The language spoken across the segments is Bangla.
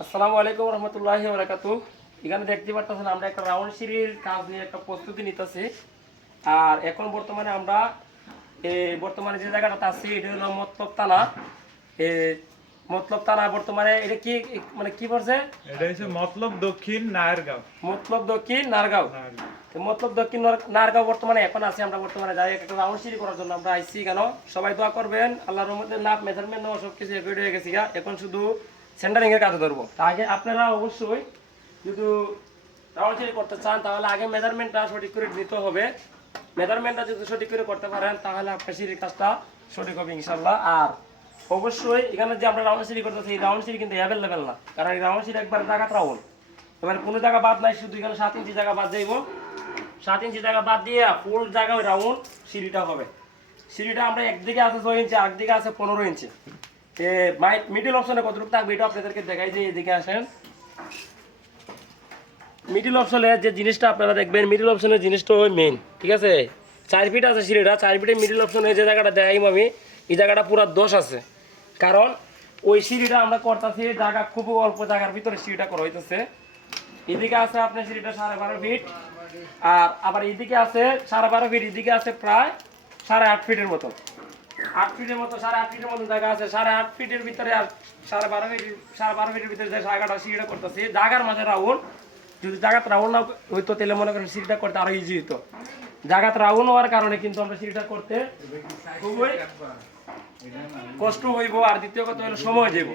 আসসালামু আলাইকুম রহমতুল্লাহি বারাকাতু এখানে দেখতে পারতেছেন আমরা একটা রাউন্ড সিঁড়ির কাজ নিয়ে একটা প্রস্তুতি নিতেছি। আর এখন বর্তমানে আমরা বর্তমানে যে জায়গাটাতে আছি এটা হলো মতলব এ, মতলব থানা বর্তমানে এটা কি মানে কি পড়ছে এটা হচ্ছে মতলব দক্ষিণ নায়ারগাঁও মতলব দক্ষিণ নারগাঁও নায়ারগাঁও। মতলব দক্ষিণ নারগাঁও বর্তমানে এখন আছি আমরা বর্তমানে। যাই একটা রাউন্ড সিঁড়ি করার জন্য আমরা আইছি কেন সবাই দোয়া করবেন। আল্লাহর রহমতে নাপ মেজারমেন্ট নেওয়া সব কিছু হয়ে গেছি এখন শুধু সেন্টারিং এর কাজে ধরবো। তা আগে আপনারা অবশ্যই যদি রাউন্ড করতে চান, তাহলে আগে মেজারমেন্টটা সঠিক করে নিতে হবে। মেজারমেন্টটা যদি সঠিক করে করতে পারেন, তাহলে আপনার সিঁড়ির কাজটা সঠিক হবে ইনশাল্লাহ। আর অবশ্যই এখানে যে আমরা রাউন্ড সিঁড়ি করতেছি, এই রাউন্ড সিঁড়ি কিন্তু অ্যাভেলেবেল না। কারণ এই রাউন্ড সিঁড়ি একবার জায়গা রাউন্ড এবার কোনো জায়গা বাদ নাই, শুধু এখানে সাত ইঞ্চি জায়গা বাদ যাইব। সাত ইঞ্চি জায়গা বাদ দিয়ে ফুল জায়গা ওই রাউন্ড সিঁড়িটা হবে। সিঁড়িটা আমরা একদিকে আছে ছয় ইঞ্চি, আরেকদিকে আছে পনেরো ইঞ্চি। মিডিল অপশনে কতটুকু থাকবে এটা আপনাদেরকে দেখাই যে এদিকে আসেন। মিডিল অপশনে যে জিনিসটা আপনারা দেখবেন মিডিল অপশনের জিনিসটা ওই মেইন ঠিক আছে? চার ফিট আছে সিঁড়িটা, চার ফিটের মিডিল অপশনে যে জায়গাটা আমি, এই জায়গাটা পুরো দোষ আছে। কারণ ওই সিঁড়িটা আমরা করতেছি জায়গা খুব অল্প জায়গার ভিতরে সিঁড়িটা করা হইতেছে। এদিকে আছে আপনার সিঁড়িটা সাড়ে বারো ফিট আর আবার এদিকে আছে সাড়ে বারো ফিট এদিকে আছে প্রায় সাড়ে আট ফিটের মতো। আট ফিটের মতো সাড়ে আট ফিটের মতো জায়গা আছে। সাড়ে আট ফিটের ভিতরে আর সাড়ে বারো ফিট সাড়ে বারো ফিটের ভিতরে যে জায়গাটা সিঁড়িটা করতেছি। জায়গার মাঝে রাউন্ড যদি জায়গাতে রাউন্ড না হইতো তাহলে মনে করেন সিঁড়িটা করতে আরও ইজি হইতো। জায়গাতে রাউন্ড হওয়ার কারণে কিন্তু আমরা সিঁড়িটা করতে খুবই কষ্ট হইব। আর দ্বিতীয় কথা হলো সময় দেব।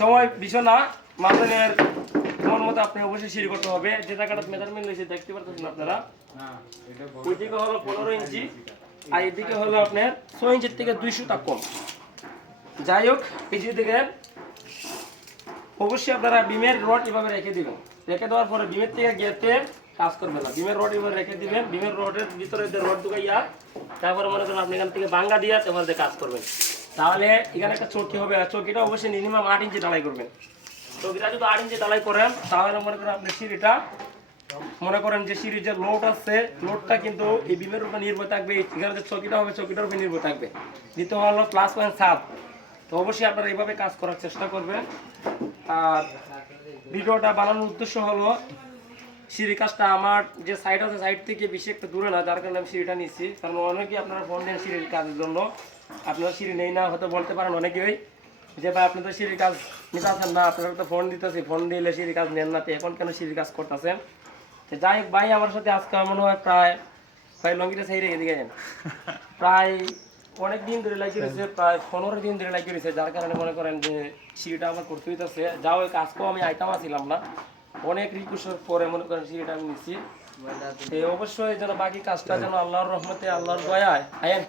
সময় বিষয় না মন মতো আপনি অবশ্যই সিঁড়ি করতে হবে। যে জায়গাটা মেজারমেন্ট নিয়েছে দেখতে পারতেছেন আপনারা? ওইদিকে হলো পনেরো ইঞ্চি। আর এদিকে হলো আপনার ছয় ইঞ্চির থেকে দুইশো টা কম। যাই হোক, এই যে দিকে অবশ্যই আপনারা বিমের রড এভাবে রেখে দিবেন। রেখে দেওয়ার পরে বিমের থেকে গেতে কাজ করবে না। বিমের রড এভাবে রেখে দিবেন। বিমের রডের ভিতরে যে রড ঢুকাইয়া তারপরে মনে করেন আপনি এখান থেকে বাঙ্গা দিয়া তারপরে দিয়ে কাজ করবেন। তাহলে এখানে একটা চৌকি হবে। আর চৌকিটা অবশ্যই মিনিমাম আট ইঞ্চি ঢালাই করবেন। চৌকিটা যদি আট ইঞ্চি ঢালাই করেন, তাহলে মনে করেন আপনি সিঁড়িটা মনে করেন যে যে লোড আছে লোডটা কিন্তু এই বিমের উপর নির্ভর থাকবে এখানে যে চৌকিটা হবে চৌকিটার উপর নির্ভর থাকবে। দ্বিতীয় হলো প্লাস পয়েন্ট সাত তো অবশ্যই আপনারা এইভাবে কাজ করার চেষ্টা করবেন। আর ভিডিওটা বানানোর উদ্দেশ্য হলো সিঁড়ি কাজটা আমার যে সাইড আছে সাইড থেকে বেশি একটা দূরে না, যার কারণে আমি সিঁড়িটা নিচ্ছি কারণ অনেকেই আপনারা ফোন দেন সিঁড়ির কাজের জন্য। আপনারা সিঁড়ি নেই না, হয়তো বলতে পারেন অনেকেই যে, ভাই, আপনি তো সিঁড়ির কাজ নিতে আসেন না, আপনারা তো ফোন দিতেছি ফোন দিলে সিঁড়ির কাজ নেন না। তো এখন কেন সিঁড়ির কাজ করতেছেন? যাই হোক, ভাই আমার সাথে আজকে মনে হয় প্রায় ভাই লঙ্গিটা সাইড রেখে দিকে প্রায় অনেক দিন ধরে লাগি রয়েছে প্রায় পনেরো দিন ধরে লাগি রয়েছে যার কারণে মনে করেন যে সিঁড়িটা আমার করতে হইতেছে। যাও হোক, আজকেও আমি আইতাম আসছিলাম না। অনেক রিকোয়েস্টের পরে মনে করেন সিঁড়িটা আমি নিচ্ছি অবশ্যই যেন বাকি কাজটা যেন আল্লাহর রহমতে, আল্লাহর দয়ায় আয়েন।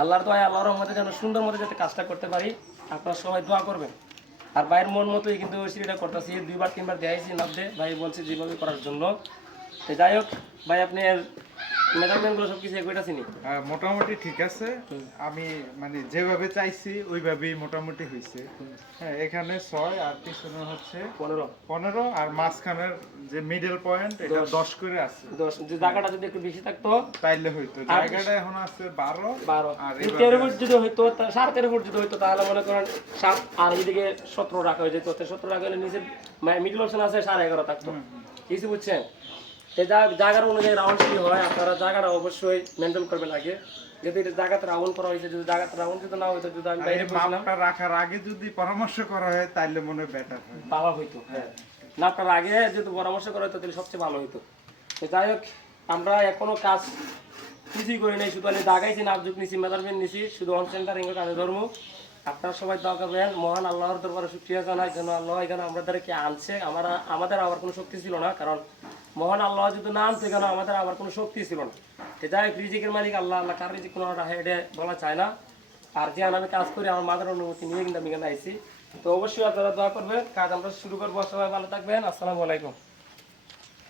আল্লাহর দয়ায়, আল্লাহর রহমতে যেন সুন্দর মতো যাতে কাজটা করতে পারি। আপনারা সবাই দোয়া করবেন। আর ভাইয়ের মন মতোই কিন্তু সিঁড়িটা করতেছি। দুইবার, তিনবার দেখাইছি নাবদে ভাই বলছে যেভাবে করার জন্য। তো যাই হোক, ভাই আপনি মেজারমেন্টগুলো সব কিছু এগুলো চিনি হ্যাঁ, মোটামুটি ঠিক আছে। আমি মানে যেভাবে চাইছি ওইভাবেই মোটামুটি হয়েছে হ্যাঁ এখানে ছয় আর পিছনে হচ্ছে পনেরো। পনেরো আর মাঝখানের যে মিডল পয়েন্ট এটা দশ। করে আছে। দশ। যে জায়গাটা যদি একটু বেশি থাকতো তাইলে হইতো। জায়গাটা এখন আছে বারো। বারো। আর তেরো ফুট যদি হইতো সাড়ে তেরো ফুট যদি হইতো তাহলে মনে করেন সাত আর এদিকে সতেরো রাখা হয়ে যেত। সতেরো রাখা হলে নিচে মিডল অপশন আছে সাড়ে এগারো থাকতো। কিছু বুঝছেন? জা- জায়গার অনুযায়ী রাউন্ড যদি হয় আপনারা জায়গাটা অবশ্যই মেনটেন করবেন আগে। যদি এটা জায়গাতে রাউন্ড করা হয়েছে যদি জায়গাতে রাউন্ড যদি না হইতো যদি আমি বাইরে মাপটা রাখার আগে যদি পরামর্শ করা হয় তাইলে মনে হয় বেটার হয়। ভালো হইতো। হ্যাঁ। না আপনার আগে যদি পরামর্শ করা হতো তাহলে সবচেয়ে ভালো হইতো। তো যাই হোক আমরা এখনও কাজ কিছুই করি নাই শুধু আমি দাগাইছি নাবজুক নিছি মেজারমেন্ট নিছি শুধু অন সেন্টারিং কাজে ধর্ম আপনারা সবাই দোয়া করবেন মহান আল্লাহর দরবারে শুক্রিয়া জানাই যেন আল্লাহ এখানে আমাদেরকে আনছে। আমরা আমাদের আবার কোনো শক্তি ছিল না কারণ মহান আল্লাহ যদি না থেকে না আমাদের আবার কোনো শক্তি ছিল না। যাই রিজিকের মালিক আল্লাহ আল্লাহ কার রিজিক কোনো হেডে বলা চায় না। আর যে আমি কাজ করি, আমার মাদের অনুমতি নিয়ে কিন্তু আমি এখানে আইছি। তো অবশ্যই আপনারা দোয়া করবেন। কাজ আমরা শুরু করব। সবাই ভালো থাকবেন। আসসালামু আলাইকুম।